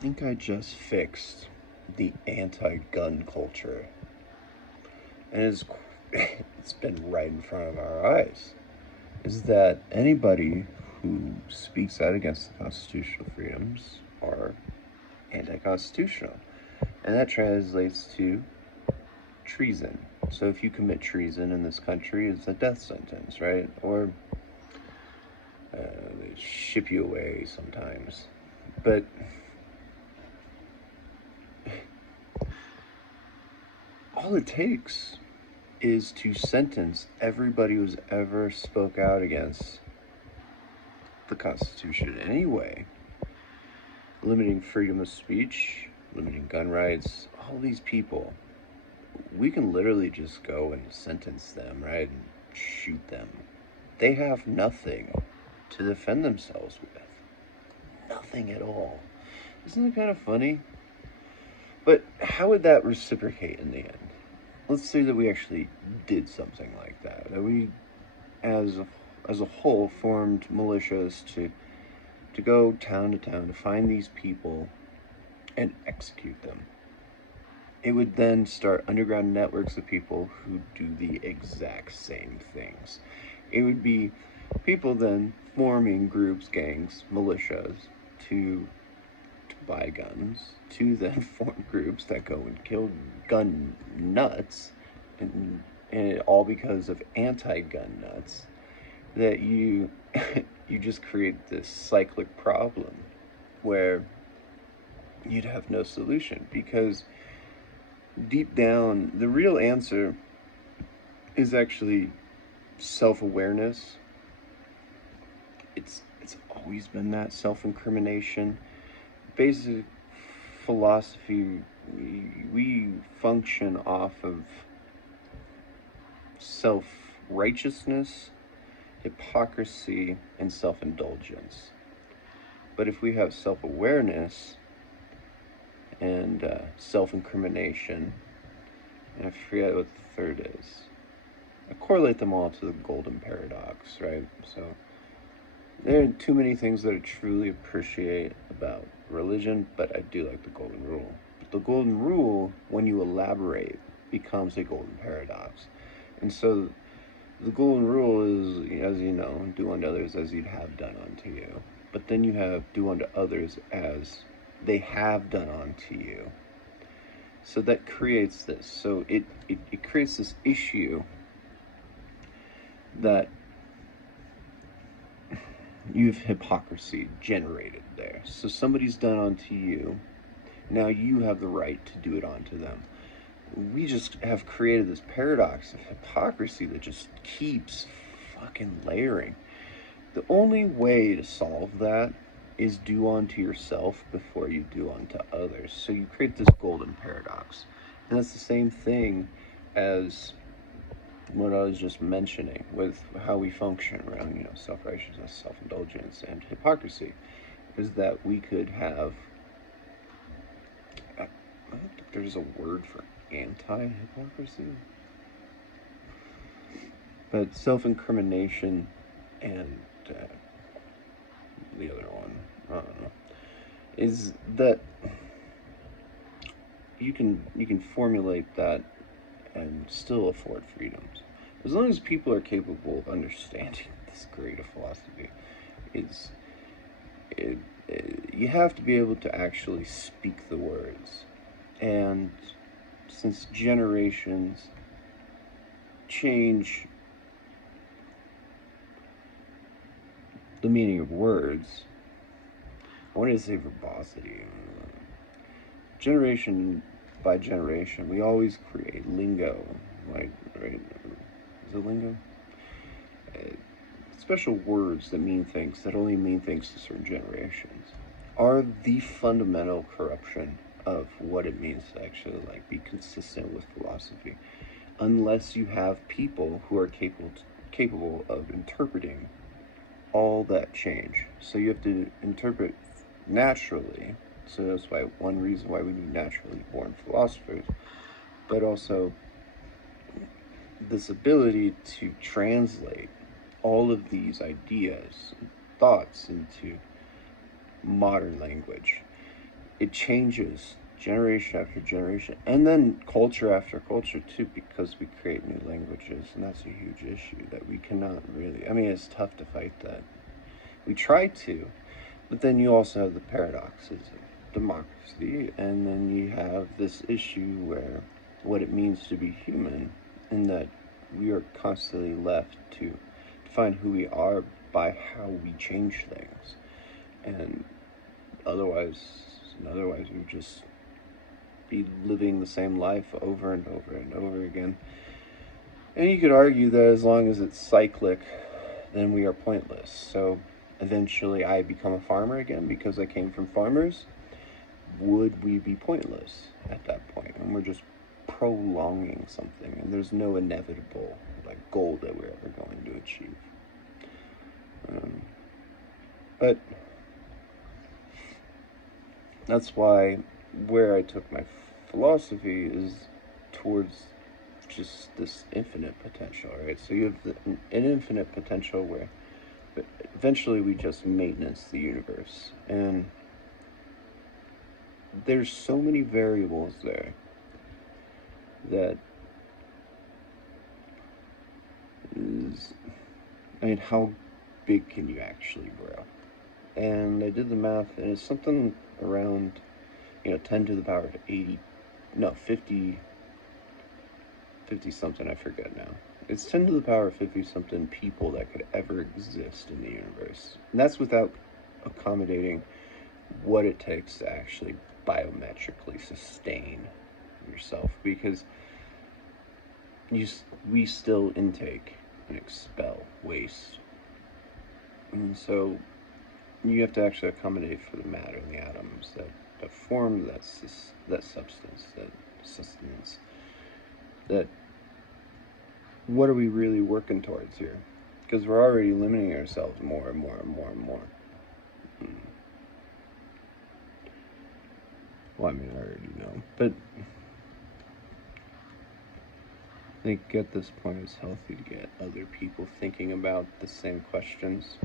think I just fixed the anti-gun culture, and it's been right in front of our eyes. Is that anybody who speaks out against the constitutional freedoms are anti-constitutional, and that translates to treason. So if you commit treason in this country, it's a death sentence, right? Or they ship you away sometimes. But all it takes is to sentence everybody who's ever spoke out against the Constitution in any way, limiting freedom of speech, limiting gun rights, all these people. We can literally just go and sentence them, right? And shoot them. They have nothing to defend themselves with. Nothing at all. Isn't that kind of funny? But how would that reciprocate in the end? Let's say that we actually did something like that. That we, as a whole, formed militias to go town to town to find these people and execute them. It would then start underground networks of people who do the exact same things. It would be people then forming groups, gangs, militias to buy guns, to then form groups that go and kill gun nuts, and all because of anti-gun nuts, that you you just create this cyclic problem where you'd have no solution, because deep down the real answer is actually self-awareness. It's always been that self-incrimination. Basic philosophy, we function off of self-righteousness, hypocrisy, and self-indulgence. But if we have self-awareness and self-incrimination, and I forget what the third is, I correlate them all to the golden paradox, right? So there are too many things that I truly appreciate about religion, but I do like the golden rule. But the golden rule, when you elaborate, becomes a golden paradox. And so the golden rule is, as you know, do unto others as you'd have done unto you. But then you have do unto others as they have done unto you. So that creates this. So it creates this issue that you have hypocrisy generated there. So somebody's done onto you. Now you have the right to do it onto them. We just have created this paradox of hypocrisy that just keeps fucking layering. The only way to solve that is do unto yourself before you do unto others. So you create this golden paradox. And that's the same thing as what I was just mentioning with how we function around, self-righteousness, self-indulgence, and hypocrisy, is that we could have, I don't think there's a word for anti-hypocrisy, but self-incrimination and the other one, I don't know, is that you can formulate that and still afford freedoms. As long as people are capable of understanding this great philosophy, it's you have to be able to actually speak the words. And since generations change the meaning of words, I wanted to say verbosity. Generation by generation, we always create lingo, like, right? Is it lingo? Special words that mean things, that only mean things to certain generations, are the fundamental corruption of what it means to actually be consistent with philosophy. Unless you have people who are capable of interpreting all that change. So you have to interpret naturally. So that's why one reason why we need naturally born philosophers, but also this ability to translate all of these ideas and thoughts into modern language. it changes generation after generation, and then culture after culture too, because we create new languages, and that's a huge issue that we cannot really. I mean, it's tough to fight that. We try to, but then you also have the paradoxes of democracy, and then you have this issue where what it means to be human, and that we are constantly left to define who we are by how we change things, and otherwise, we would just be living the same life over and over and over again. And you could argue that as long as it's cyclic, then we are pointless. So eventually I become a farmer again because I came from farmers. Would we be pointless at that point? And we're just prolonging something, and there's no inevitable goal that we're ever going to achieve. But that's why where I took my philosophy is towards just this infinite potential, right? So you have an infinite potential where eventually we just maintenance the universe, and there's so many variables there that is, I mean, how big can you actually grow? And I did the math, and it's something around 10 to the power of 80, no, 50 something, I forget now. It's 10 to the power of 50 something people that could ever exist in the universe. And that's without accommodating what it takes to actually biometrically sustain yourself, because we still intake and expel waste. And so you have to actually accommodate for the matter and the atoms that form that substance, that sustenance. That what are we really working towards here? Because we're already limiting ourselves more and more and more and more. Well, I mean, I already know, but I think at this point it's healthy to get other people thinking about the same questions.